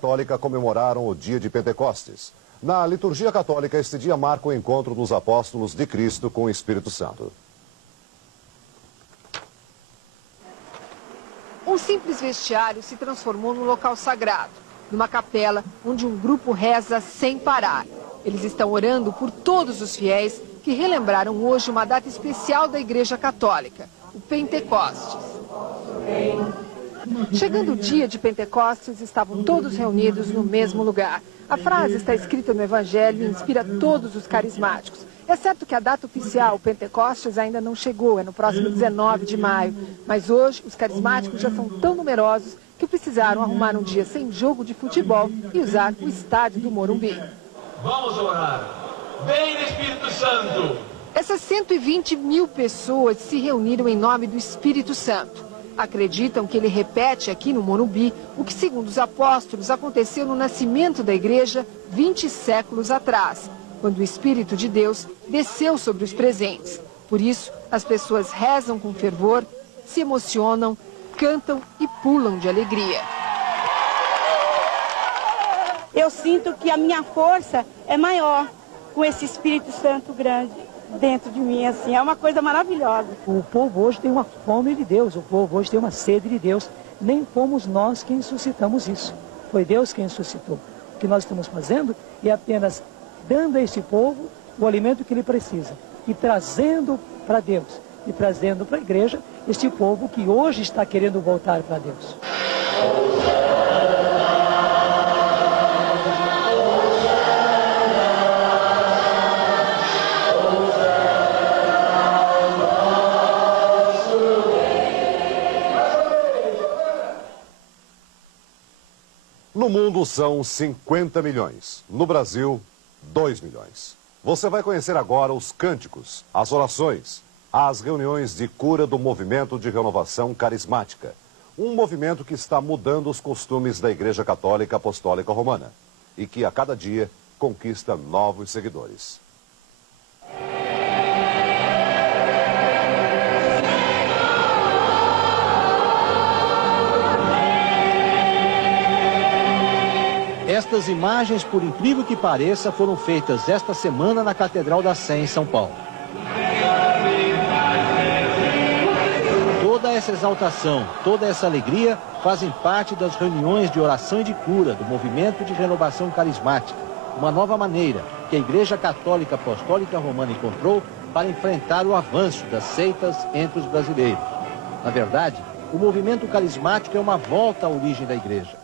Católica comemoraram o dia de Pentecostes. Na liturgia católica, este dia marca o encontro dos apóstolos de Cristo com o Espírito Santo. Um simples vestiário se transformou num local sagrado, numa capela onde um grupo reza sem parar. Eles estão orando por todos os fiéis que relembraram hoje uma data especial da Igreja Católica, o Pentecostes. Chegando o dia de Pentecostes, estavam todos reunidos no mesmo lugar. A frase está escrita no Evangelho e inspira todos os carismáticos. É certo que a data oficial, Pentecostes, ainda não chegou, é no próximo 19 de maio. Mas hoje, os carismáticos já são tão numerosos que precisaram arrumar um dia sem jogo de futebol e usar o estádio do Morumbi. Vamos orar. Vem, Espírito Santo! Essas 120 mil pessoas se reuniram em nome do Espírito Santo. Acreditam que ele repete aqui no Morumbi o que, segundo os apóstolos, aconteceu no nascimento da igreja 20 séculos atrás, quando o Espírito de Deus desceu sobre os presentes. Por isso, as pessoas rezam com fervor, se emocionam, cantam e pulam de alegria. Eu sinto que a minha força é maior com esse Espírito Santo grande dentro de mim, assim, é uma coisa maravilhosa. O povo hoje tem uma fome de Deus, o povo hoje tem uma sede de Deus. Nem fomos nós quem suscitamos isso, foi Deus quem suscitou. O que nós estamos fazendo é apenas dando a esse povo o alimento que ele precisa e trazendo para Deus, e trazendo para a igreja este povo que hoje está querendo voltar para Deus. No mundo são 50 milhões. No Brasil, 2 milhões. Você vai conhecer agora os cânticos, as orações, as reuniões de cura do movimento de renovação carismática. Um movimento que está mudando os costumes da Igreja Católica Apostólica Romana e que a cada dia conquista novos seguidores. Estas imagens, por incrível que pareça, foram feitas esta semana na Catedral da Sé, em São Paulo. Toda essa exaltação, toda essa alegria fazem parte das reuniões de oração e de cura do movimento de renovação carismática, uma nova maneira que a Igreja Católica Apostólica Romana encontrou para enfrentar o avanço das seitas entre os brasileiros. Na verdade, o movimento carismático é uma volta à origem da Igreja.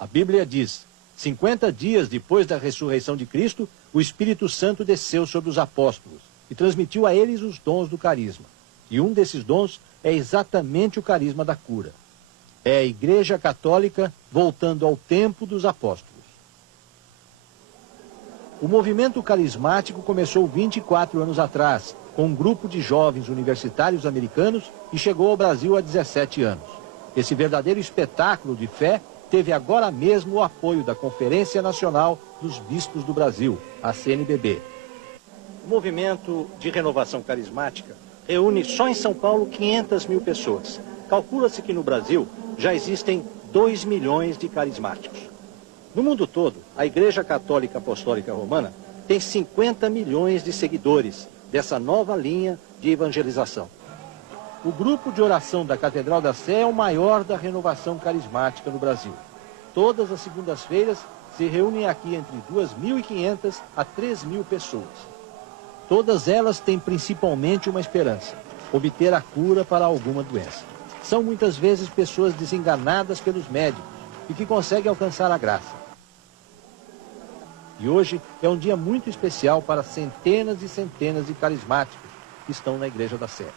A Bíblia diz: 50 dias depois da ressurreição de Cristo, o Espírito Santo desceu sobre os apóstolos e transmitiu a eles os dons do carisma. E um desses dons é exatamente o carisma da cura. É a Igreja Católica voltando ao tempo dos apóstolos. O movimento carismático começou 24 anos atrás, com um grupo de jovens universitários americanos e chegou ao Brasil há 17 anos. Esse verdadeiro espetáculo de fé teve agora mesmo o apoio da Conferência Nacional dos Bispos do Brasil, a CNBB. O movimento de renovação carismática reúne só em São Paulo 500 mil pessoas. Calcula-se que no Brasil já existem 2 milhões de carismáticos. No mundo todo, a Igreja Católica Apostólica Romana tem 50 milhões de seguidores dessa nova linha de evangelização. O grupo de oração da Catedral da Sé é o maior da renovação carismática no Brasil. Todas as segundas-feiras se reúnem aqui entre 2.500 a 3.000 pessoas. Todas elas têm principalmente uma esperança: obter a cura para alguma doença. São muitas vezes pessoas desenganadas pelos médicos e que conseguem alcançar a graça. E hoje é um dia muito especial para centenas e centenas de carismáticos que estão na Igreja da Sé.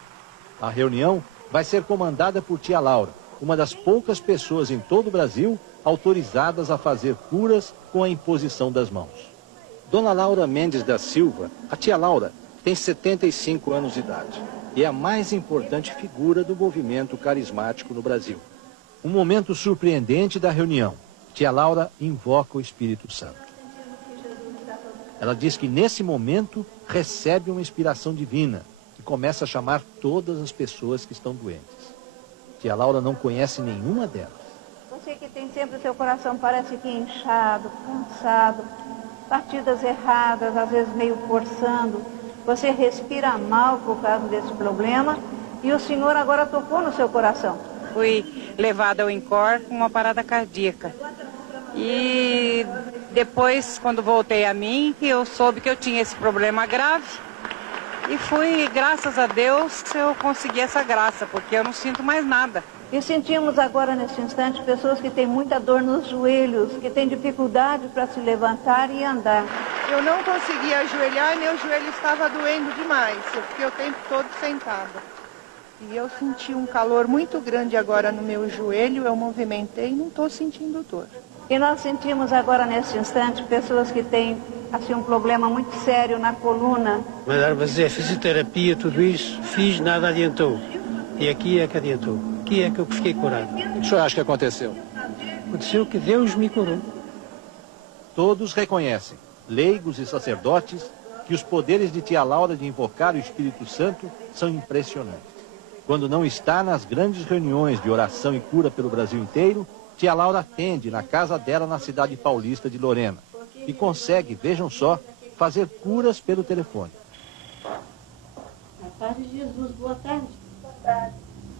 A reunião vai ser comandada por tia Laura, uma das poucas pessoas em todo o Brasil autorizadas a fazer curas com a imposição das mãos. Dona Laura Mendes da Silva, a tia Laura, tem 75 anos de idade e é a mais importante figura do movimento carismático no Brasil. Um momento surpreendente da reunião. Tia Laura invoca o Espírito Santo. Ela diz que nesse momento recebe uma inspiração divina e começa a chamar todas as pessoas que estão doentes. Tia Laura não conhece nenhuma delas. Você que tem sempre o seu coração parece que inchado, cansado, partidas erradas, às vezes meio forçando. Você respira mal por causa desse problema e o Senhor agora tocou no seu coração. Fui levada ao INCOR com uma parada cardíaca. E depois, quando voltei a mim, eu soube que eu tinha esse problema grave. E fui, graças a Deus, eu consegui essa graça, porque eu não sinto mais nada. E sentimos agora, nesse instante, pessoas que têm muita dor nos joelhos, que têm dificuldade para se levantar e andar. Eu não conseguia ajoelhar e meu joelho estava doendo demais. Eu fiquei o tempo todo sentada. E eu senti um calor muito grande agora no meu joelho, eu movimentei e não estou sentindo dor. E nós sentimos agora, nesse instante, pessoas que têm assim, um problema muito sério na coluna. Mandaram fazer fisioterapia, tudo isso, fiz, nada adiantou. E aqui é que adiantou. Aqui é que eu fiquei curado. O que o senhor acha que aconteceu? Aconteceu que Deus me curou. Todos reconhecem, leigos e sacerdotes, que os poderes de tia Laura de invocar o Espírito Santo são impressionantes. Quando não está nas grandes reuniões de oração e cura pelo Brasil inteiro, tia Laura atende na casa dela na cidade paulista de Lorena e consegue, vejam só, fazer curas pelo telefone. A paz de Jesus, boa tarde. Boa tarde.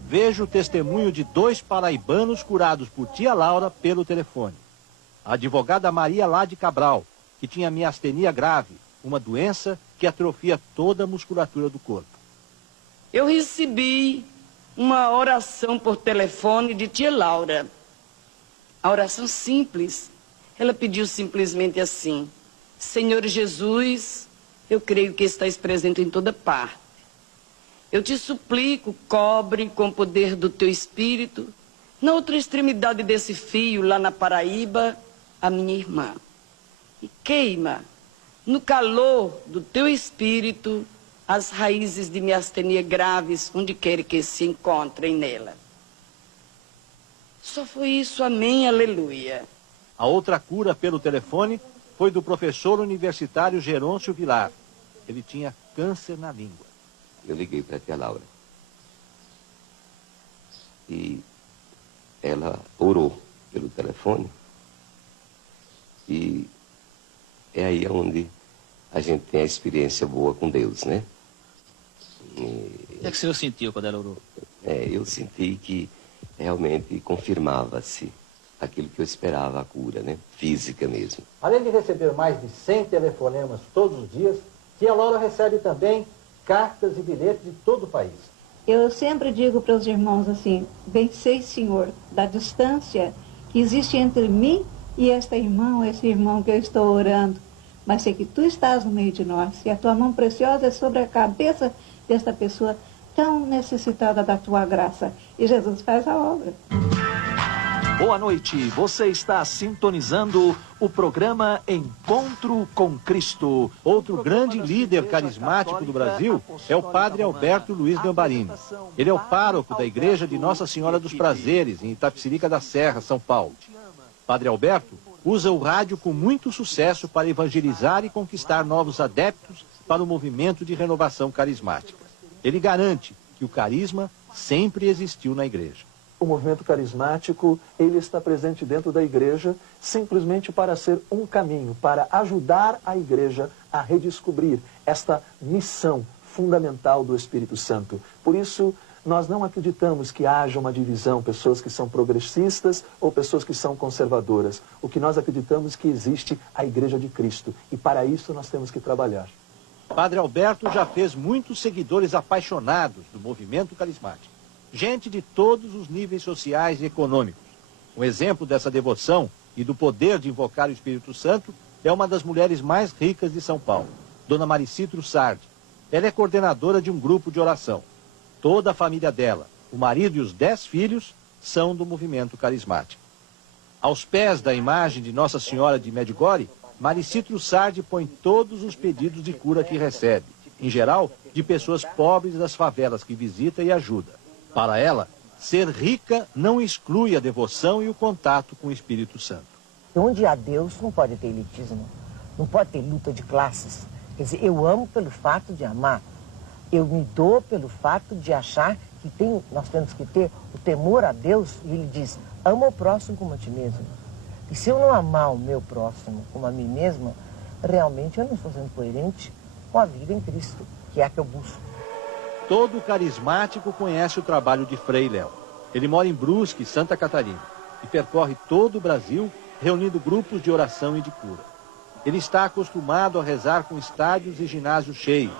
Veja o testemunho de 2 paraibanos curados por tia Laura pelo telefone. A advogada Maria Lade Cabral, que tinha miastenia grave, uma doença que atrofia toda a musculatura do corpo. Eu recebi uma oração por telefone de tia Laura. A oração simples. Ela pediu simplesmente assim: Senhor Jesus, eu creio que estás presente em toda parte. Eu te suplico, cobre com o poder do teu Espírito, na outra extremidade desse fio, lá na Paraíba, a minha irmã. E queima, no calor do teu Espírito, as raízes de miastenia graves, onde quer que se encontrem nela. Só foi isso, amém, aleluia. A outra cura pelo telefone foi do professor universitário Gerôncio Vilar. Ele tinha câncer na língua. Eu liguei para a tia Laura e ela orou pelo telefone e é aí onde a gente tem a experiência boa com Deus, né? O que é que o senhor sentiu quando ela orou? Eu senti que realmente confirmava-se aquilo que eu esperava, a cura, né? Física mesmo. Além de receber mais de 100 telefonemas todos os dias, tia Laura recebe também cartas e bilhetes de todo o país. Eu sempre digo para os irmãos assim: bem sei, Senhor, da distância que existe entre mim e esta irmã ou esse irmão que eu estou orando, mas sei que tu estás no meio de nós e a tua mão preciosa é sobre a cabeça desta pessoa tão necessitada da tua graça. E Jesus faz a obra. Boa noite, você está sintonizando o programa Encontro com Cristo. Outro grande líder carismático do Brasil é o padre Alberto Luiz Gambarini. Ele é o pároco da Igreja de Nossa Senhora dos Prazeres, em Itapecerica da Serra, São Paulo. Padre Alberto usa o rádio com muito sucesso para evangelizar e conquistar novos adeptos para o movimento de renovação carismática. Ele garante que o carisma sempre existiu na igreja. O movimento carismático, ele está presente dentro da igreja simplesmente para ser um caminho, para ajudar a igreja a redescobrir esta missão fundamental do Espírito Santo. Por isso, nós não acreditamos que haja uma divisão, pessoas que são progressistas ou pessoas que são conservadoras. O que nós acreditamos é que existe a Igreja de Cristo e para isso nós temos que trabalhar. Padre Alberto já fez muitos seguidores apaixonados do movimento carismático. Gente de todos os níveis sociais e econômicos. Um exemplo dessa devoção e do poder de invocar o Espírito Santo é uma das mulheres mais ricas de São Paulo, Dona Maricitro Sardi. Ela é coordenadora de um grupo de oração. Toda a família dela, o marido e os 10 filhos, são do movimento carismático. Aos pés da imagem de Nossa Senhora de Medjugorje, Maricitro Sardi põe todos os pedidos de cura que recebe, em geral, de pessoas pobres das favelas que visita e ajuda. Para ela, ser rica não exclui a devoção e o contato com o Espírito Santo. Onde há Deus não pode ter elitismo, não pode ter luta de classes. Quer dizer, eu amo pelo fato de amar. Eu me dou pelo fato de achar que nós temos que ter o temor a Deus, e ele diz, ama o próximo como a ti mesmo. E se eu não amar o meu próximo como a mim mesma, realmente eu não estou sendo coerente com a vida em Cristo, que é a que eu busco. Todo carismático conhece o trabalho de Frei Léo. Ele mora em Brusque, Santa Catarina, e percorre todo o Brasil, reunindo grupos de oração e de cura. Ele está acostumado a rezar com estádios e ginásios cheios,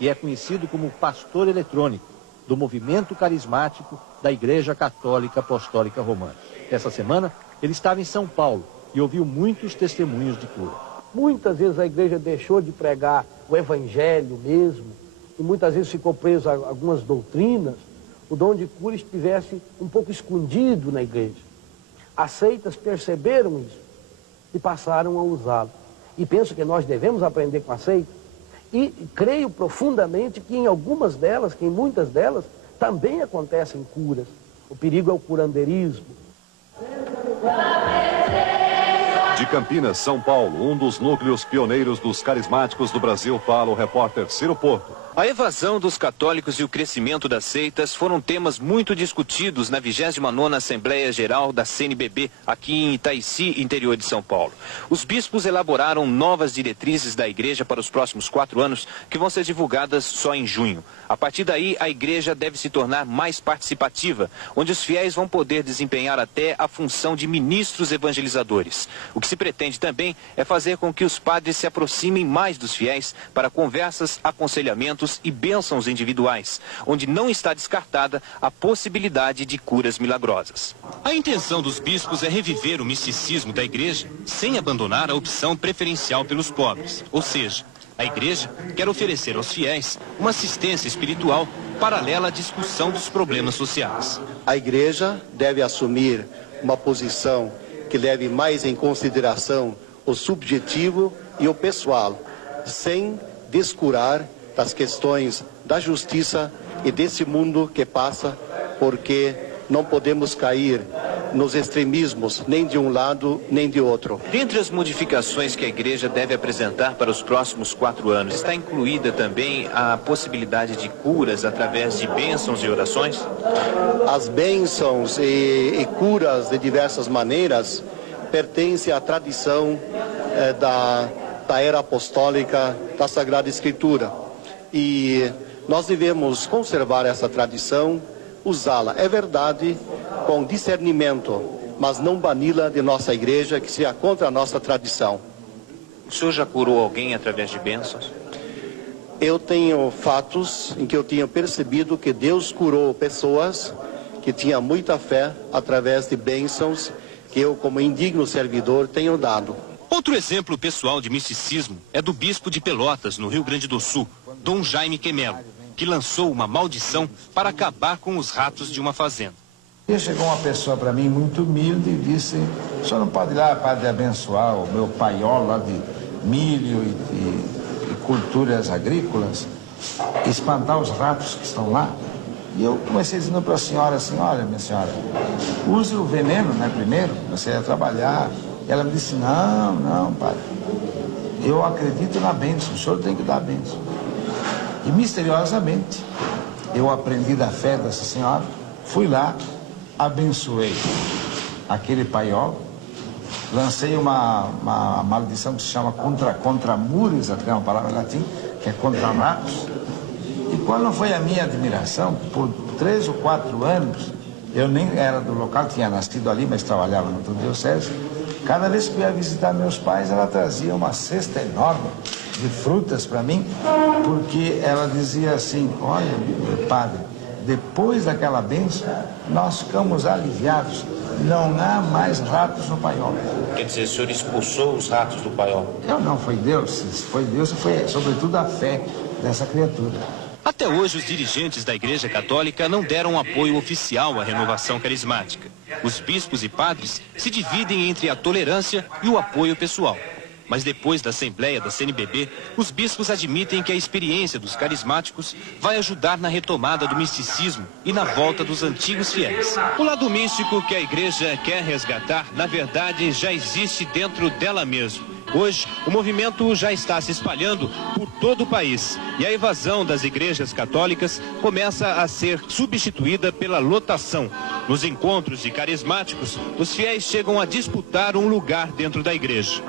e é conhecido como pastor eletrônico do movimento carismático da Igreja Católica Apostólica Romana. Essa semana, ele estava em São Paulo e ouviu muitos testemunhos de cura. Muitas vezes a igreja deixou de pregar o evangelho mesmo, e muitas vezes ficou preso a algumas doutrinas, o dom de cura estivesse um pouco escondido na igreja. As seitas perceberam isso e passaram a usá-lo. E penso que nós devemos aprender com a seita, e creio profundamente que em algumas delas, que em muitas delas, também acontecem curas. O perigo é o curandeirismo. De Campinas, São Paulo, um dos núcleos pioneiros dos carismáticos do Brasil, fala o repórter Ciro Porto. A evasão dos católicos e o crescimento das seitas foram temas muito discutidos na 29ª Assembleia Geral da CNBB, aqui em Itaici, interior de São Paulo. Os bispos elaboraram novas diretrizes da igreja para os próximos 4 anos, que vão ser divulgadas só em junho. A partir daí, a igreja deve se tornar mais participativa, onde os fiéis vão poder desempenhar até a função de ministros evangelizadores. O que se pretende também é fazer com que os padres se aproximem mais dos fiéis para conversas, aconselhamentos e bênçãos individuais, onde não está descartada a possibilidade de curas milagrosas. A intenção dos bispos é reviver o misticismo da igreja sem abandonar a opção preferencial pelos pobres, ou seja, a igreja quer oferecer aos fiéis uma assistência espiritual paralela à discussão dos problemas sociais. A igreja deve assumir uma posição que leve mais em consideração o subjetivo e o pessoal, sem descurar das questões da justiça e desse mundo que passa, porque não podemos cair nos extremismos, nem de um lado, nem de outro. Dentre as modificações que a igreja deve apresentar para os próximos 4 anos, está incluída também a possibilidade de curas através de bênçãos e orações? As bênçãos e curas de diversas maneiras pertencem à tradição da era apostólica da Sagrada Escritura. E nós devemos conservar essa tradição, usá-la, é verdade, com discernimento, mas não bani-la de nossa igreja, que seja contra a nossa tradição. O senhor já curou alguém através de bênçãos? Eu tenho fatos em que eu tinha percebido que Deus curou pessoas que tinham muita fé através de bênçãos que eu, como indigno servidor, tenho dado. Outro exemplo pessoal de misticismo é do bispo de Pelotas, no Rio Grande do Sul, Dom Jaime Quemelo, que lançou uma maldição para acabar com os ratos de uma fazenda. E chegou uma pessoa para mim muito humilde e disse: o senhor não pode ir lá, padre, abençoar o meu paiol lá de milho e culturas agrícolas, espantar os ratos que estão lá? E eu comecei dizendo para a senhora assim: olha, minha senhora, use o veneno, né, primeiro, você ia trabalhar. E ela me disse: não, padre, eu acredito na bênção, o senhor tem que dar a bênção. E misteriosamente, eu aprendi da fé dessa senhora, fui lá, abençoei aquele paiol, lancei uma maldição que se chama contra mures, até uma palavra em latim, que é contra ratos. E qual não foi a minha admiração? Por 3 ou 4 anos, eu nem era do local, tinha nascido ali, mas trabalhava no diocese. Cada vez que eu ia visitar meus pais, ela trazia uma cesta enorme de frutas para mim, porque ela dizia assim: olha, padre, depois daquela bênção, nós ficamos aliviados, não há mais ratos no paiol. Quer dizer, o senhor expulsou os ratos do paiol? Não, foi Deus. Se foi Deus, foi sobretudo a fé dessa criatura. Até hoje, os dirigentes da Igreja Católica não deram apoio oficial à renovação carismática. Os bispos e padres se dividem entre a tolerância e o apoio pessoal. Mas depois da Assembleia da CNBB, os bispos admitem que a experiência dos carismáticos vai ajudar na retomada do misticismo e na volta dos antigos fiéis. O lado místico que a Igreja quer resgatar, na verdade, já existe dentro dela mesma. Hoje, o movimento já está se espalhando por todo o país e a evasão das igrejas católicas começa a ser substituída pela lotação. Nos encontros de carismáticos, os fiéis chegam a disputar um lugar dentro da igreja.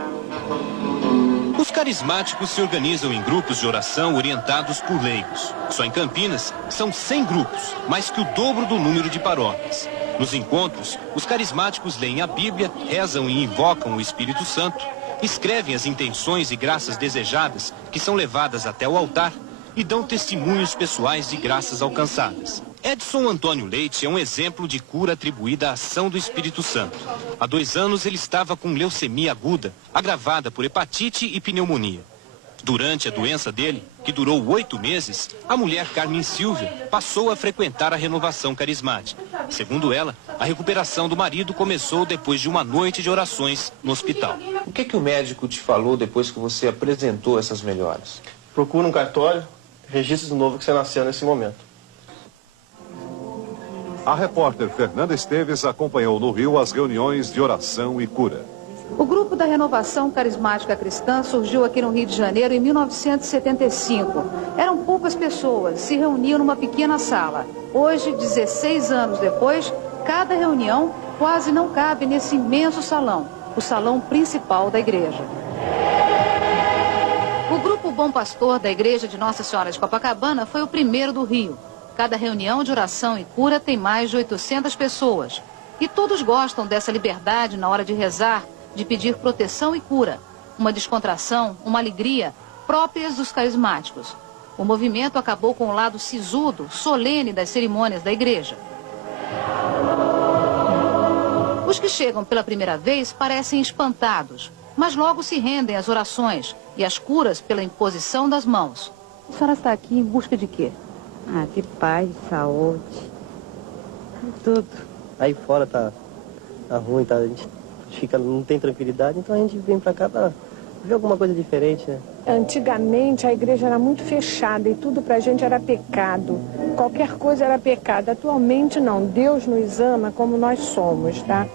Os carismáticos se organizam em grupos de oração orientados por leigos. Só em Campinas são 100 grupos, mais que o dobro do número de paróquias. Nos encontros, os carismáticos leem a Bíblia, rezam e invocam o Espírito Santo, escrevem as intenções e graças desejadas que são levadas até o altar e dão testemunhos pessoais de graças alcançadas. Edson Antônio Leite é um exemplo de cura atribuída à ação do Espírito Santo. Há 2 anos ele estava com leucemia aguda, agravada por hepatite e pneumonia. Durante a doença dele, que durou 8 meses, a mulher Carmen Silvia passou a frequentar a renovação carismática. Segundo ela, a recuperação do marido começou depois de uma noite de orações no hospital. O que o médico te falou depois que você apresentou essas melhoras? Procura um cartório, registre de novo que você nasceu nesse momento. A repórter Fernanda Esteves acompanhou no Rio as reuniões de oração e cura. O grupo da Renovação Carismática Cristã surgiu aqui no Rio de Janeiro em 1975. Eram poucas pessoas, se reuniam numa pequena sala. Hoje, 16 anos depois, cada reunião quase não cabe nesse imenso salão, o salão principal da igreja. O grupo Bom Pastor da Igreja de Nossa Senhora de Copacabana foi o primeiro do Rio. Cada reunião de oração e cura tem mais de 800 pessoas. E todos gostam dessa liberdade na hora de rezar, de pedir proteção e cura. Uma descontração, uma alegria, próprias dos carismáticos. O movimento acabou com o lado sisudo, solene das cerimônias da igreja. Os que chegam pela primeira vez parecem espantados, mas logo se rendem às orações e às curas pela imposição das mãos. A senhora está aqui em busca de quê? De paz, saúde, tudo. Aí fora tá ruim, a gente não tem tranquilidade, então a gente vem pra cá pra ver alguma coisa diferente, né? Antigamente a igreja era muito fechada e tudo pra gente era pecado. Qualquer coisa era pecado. Atualmente não, Deus nos ama como nós somos, tá?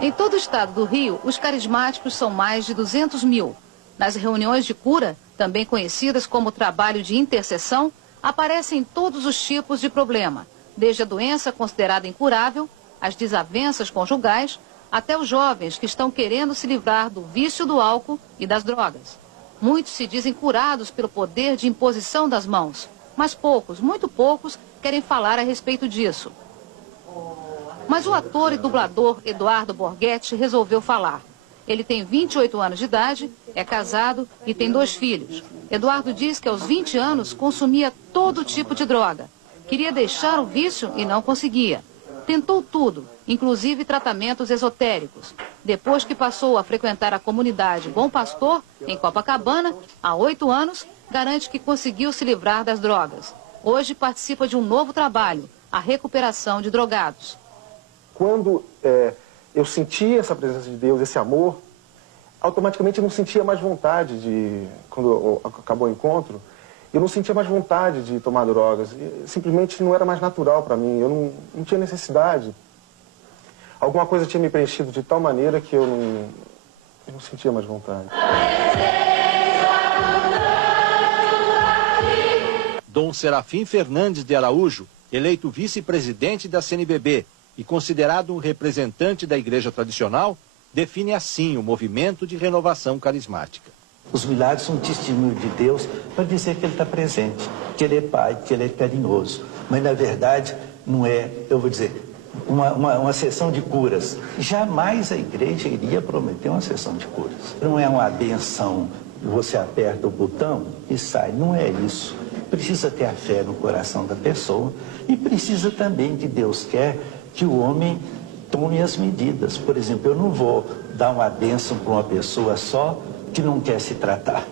Em todo o estado do Rio, os carismáticos são mais de 200 mil. Nas reuniões de cura, também conhecidas como trabalho de intercessão, aparecem todos os tipos de problema, desde a doença considerada incurável, as desavenças conjugais, até os jovens que estão querendo se livrar do vício do álcool e das drogas. Muitos se dizem curados pelo poder de imposição das mãos, mas poucos, muito poucos, querem falar a respeito disso. Mas o ator e dublador Eduardo Borghetti resolveu falar. Ele tem 28 anos de idade, é casado e tem 2 filhos. Eduardo diz que aos 20 anos consumia todo tipo de droga. Queria deixar o vício e não conseguia. Tentou tudo, inclusive tratamentos esotéricos. Depois que passou a frequentar a comunidade Bom Pastor, em Copacabana, há 8 anos, garante que conseguiu se livrar das drogas. Hoje participa de um novo trabalho, a recuperação de drogados. Quando eu sentia essa presença de Deus, esse amor, automaticamente eu não sentia mais vontade de, quando acabou o encontro, eu não sentia mais vontade de tomar drogas. Simplesmente não era mais natural para mim, eu não tinha necessidade. Alguma coisa tinha me preenchido de tal maneira que eu não sentia mais vontade. Dom Serafim Fernandes de Araújo, eleito vice-presidente da CNBB e considerado um representante da igreja tradicional, define assim o movimento de renovação carismática. Os milagres são um testemunho de Deus para dizer que Ele está presente, que Ele é Pai, que Ele é carinhoso. Mas, na verdade, não é, eu vou dizer, uma sessão de curas. Jamais a igreja iria prometer uma sessão de curas. Não é uma benção, você aperta o botão e sai. Não é isso. Precisa ter a fé no coração da pessoa e precisa também que Deus quer que o homem tome as medidas. Por exemplo, eu não vou dar uma bênção para uma pessoa só que não quer se tratar.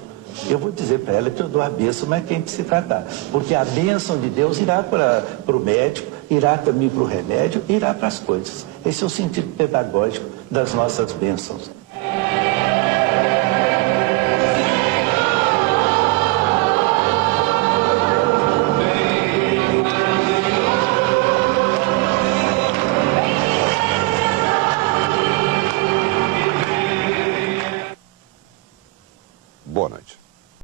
Eu vou dizer para ela que eu dou a bênção, mas tem que se tratar. Porque a bênção de Deus irá para o médico, irá também para o remédio, irá para as coisas. Esse é o sentido pedagógico das nossas bênçãos.